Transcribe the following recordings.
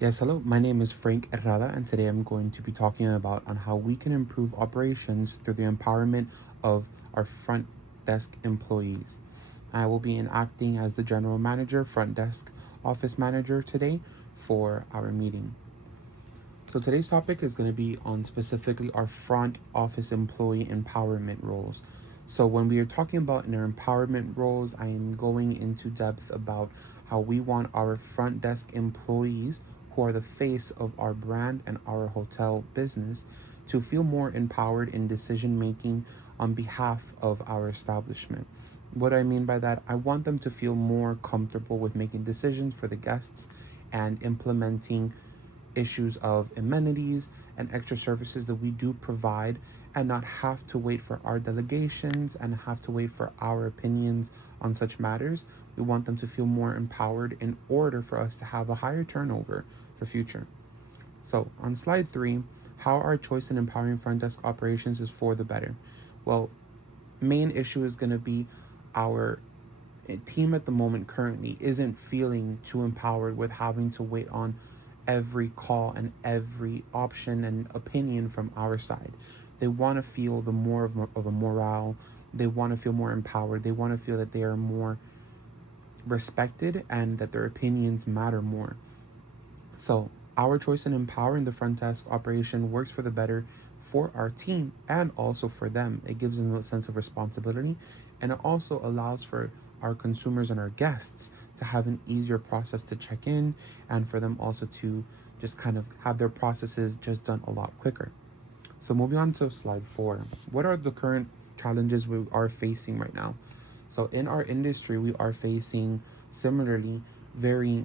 Yes, hello. My name is Frank Herrada, and today I'm going to be talking about on how we can improve operations through the empowerment of our front desk employees. I will be acting as the general manager, front desk office manager today for our meeting. So today's topic is going to be on specifically our front office employee empowerment roles. So when we are talking about in our empowerment roles, I am going into depth about how we want our front desk employees who are the face of our brand and our hotel business to feel more empowered in decision making on behalf of our establishment. What I mean by that, I want them to feel more comfortable with making decisions for the guests and implementing issues of amenities and extra services that we do provide, and not have to wait for our delegations and have to wait for our opinions on such matters. We want them to feel more empowered in order for us to have a higher turnover for future. So on slide 3, how our choice in empowering front desk operations is for the better. Well, main issue is going to be our team at the moment currently isn't feeling too empowered with having to wait on every call and every option and opinion from our side. They want to feel the more of a morale. They want to feel more empowered. They want to feel that they are more respected and that their opinions matter more. So, our choice in empowering the front desk operation works for the better for our team and also for them. It gives them a sense of responsibility, and it also allows for our consumers and our guests to have an easier process to check in, and for them also to just kind of have their processes just done a lot quicker. So, moving on to slide 4, what are the current challenges we are facing right now? So, in our industry, we are facing similarly very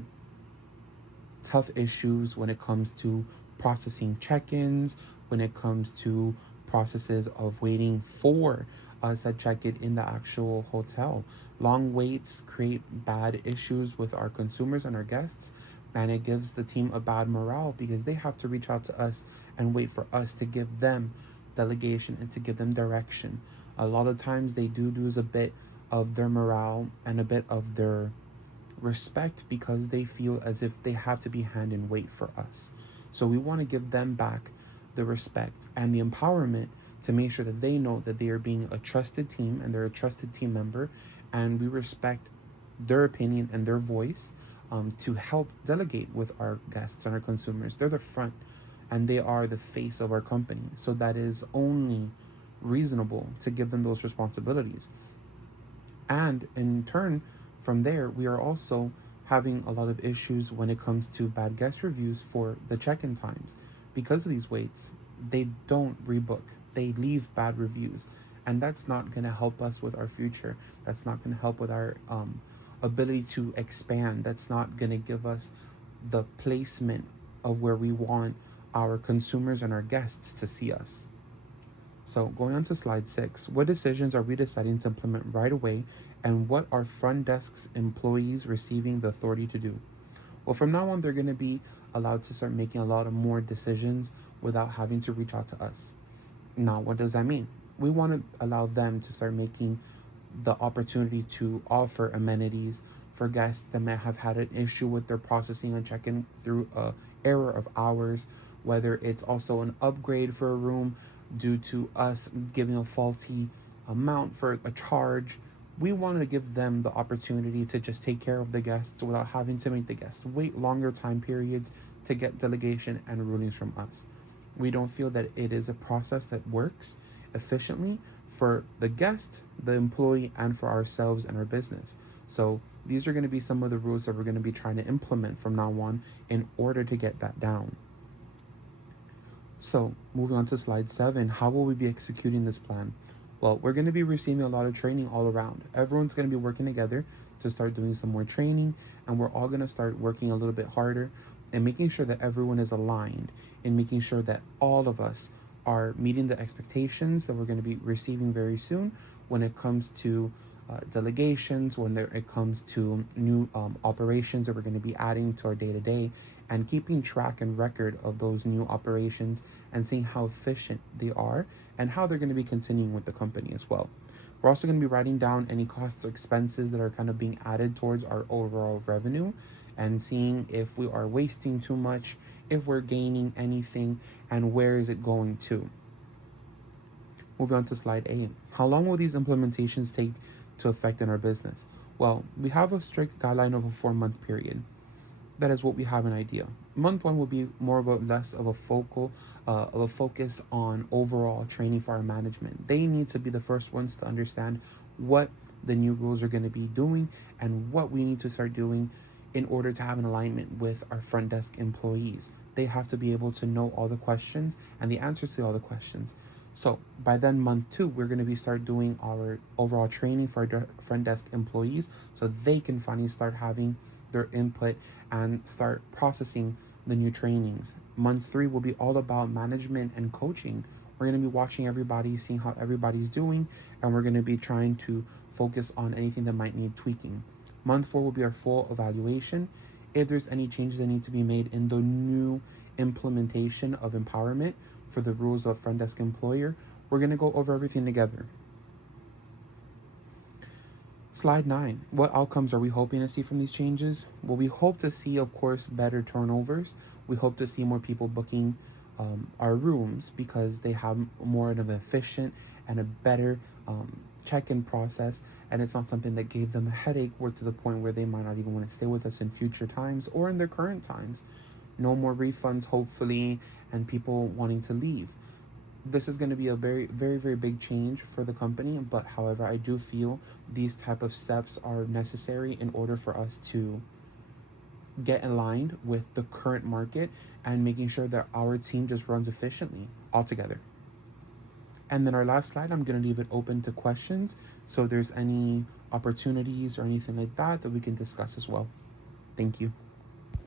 tough issues when it comes to processing check-ins, when it comes to processes of waiting for us at check-in in the actual hotel. Long waits create bad issues with our consumers and our guests, and it gives the team a bad morale because they have to reach out to us and wait for us to give them delegation and to give them direction. A lot of times they do lose a bit of their morale and a bit of their respect because they feel as if they have to be hand in weight for us. So we want to give them back the respect and the empowerment to make sure that they know that they are being a trusted team and they're a trusted team member, and we respect their opinion and their voice to help delegate with our guests and our consumers. They're the front and they are the face of our company. So that is only reasonable to give them those responsibilities. And in turn, from there, we are also having a lot of issues when it comes to bad guest reviews for the check in times. Because of these waits, they don't rebook, they leave bad reviews. And that's not going to help us with our future. That's not going to help with our ability to expand. That's not going to give us the placement of where we want our consumers and our guests to see us. So, going on to slide 6, what decisions are we deciding to implement right away, and what are front desk's employees receiving the authority to do? Well, from now on, they're going to be allowed to start making a lot of more decisions without having to reach out to us. Now, what does that mean? We want to allow them to start making the opportunity to offer amenities for guests that may have had an issue with their processing and check-in through a error of ours, whether it's also an upgrade for a room due to us giving a faulty amount for a charge. We wanted to give them the opportunity to just take care of the guests without having to make the guests wait longer time periods to get delegation and rulings from us. We don't feel that it is a process that works efficiently for the guest, the employee, and for ourselves and our business. So these are going to be some of the rules that we're going to be trying to implement from now on in order to get that down. So, moving on to slide 7, how will we be executing this plan? Well, we're going to be receiving a lot of training all around. Everyone's going to be working together to start doing some more training, and we're all going to start working a little bit harder and making sure that everyone is aligned and making sure that all of us are meeting the expectations that we're going to be receiving very soon when it comes to delegations, when it comes to new operations that we're going to be adding to our day to day, and keeping track and record of those new operations and seeing how efficient they are and how they're going to be continuing with the company as well. We're also going to be writing down any costs or expenses that are kind of being added towards our overall revenue and seeing if we are wasting too much, if we're gaining anything, and where is it going to. Moving on to slide 8. How long will these implementations take to affect in our business? Well, we have a strict guideline of a 4-month period. That is what we have an idea. Month 1 will be more of a less of a focus on overall training for our management. They need to be the first ones to understand what the new rules are going to be doing and what we need to start doing in order to have an alignment with our front desk employees. They have to be able to know all the questions and the answers to all the questions. So by then, month 2, we're going to be start doing our overall training for our front desk employees so they can finally start having their input and start processing the new trainings. Month 3 will be all about management and coaching. We're going to be watching everybody, seeing how everybody's doing, and we're going to be trying to focus on anything that might need tweaking. Month 4 will be our full evaluation. If there's any changes that need to be made in the new implementation of empowerment for the rules of front desk employer, we're going to go over everything together. Slide 9. What outcomes are we hoping to see from these changes? Well, we hope to see, of course, better turnovers. We hope to see more people booking our rooms because they have more of an efficient and a better check-in process, and it's not something that gave them a headache or to the point where they might not even want to stay with us in future times or in their current times. No more refunds, hopefully, and people wanting to leave. This is going to be a very, very, very big change for the company, but however, I do feel these type of steps are necessary in order for us to get aligned with the current market and making sure that our team just runs efficiently altogether. And then our last slide, I'm going to leave it open to questions. So if there's any opportunities or anything like that we can discuss as well. Thank you.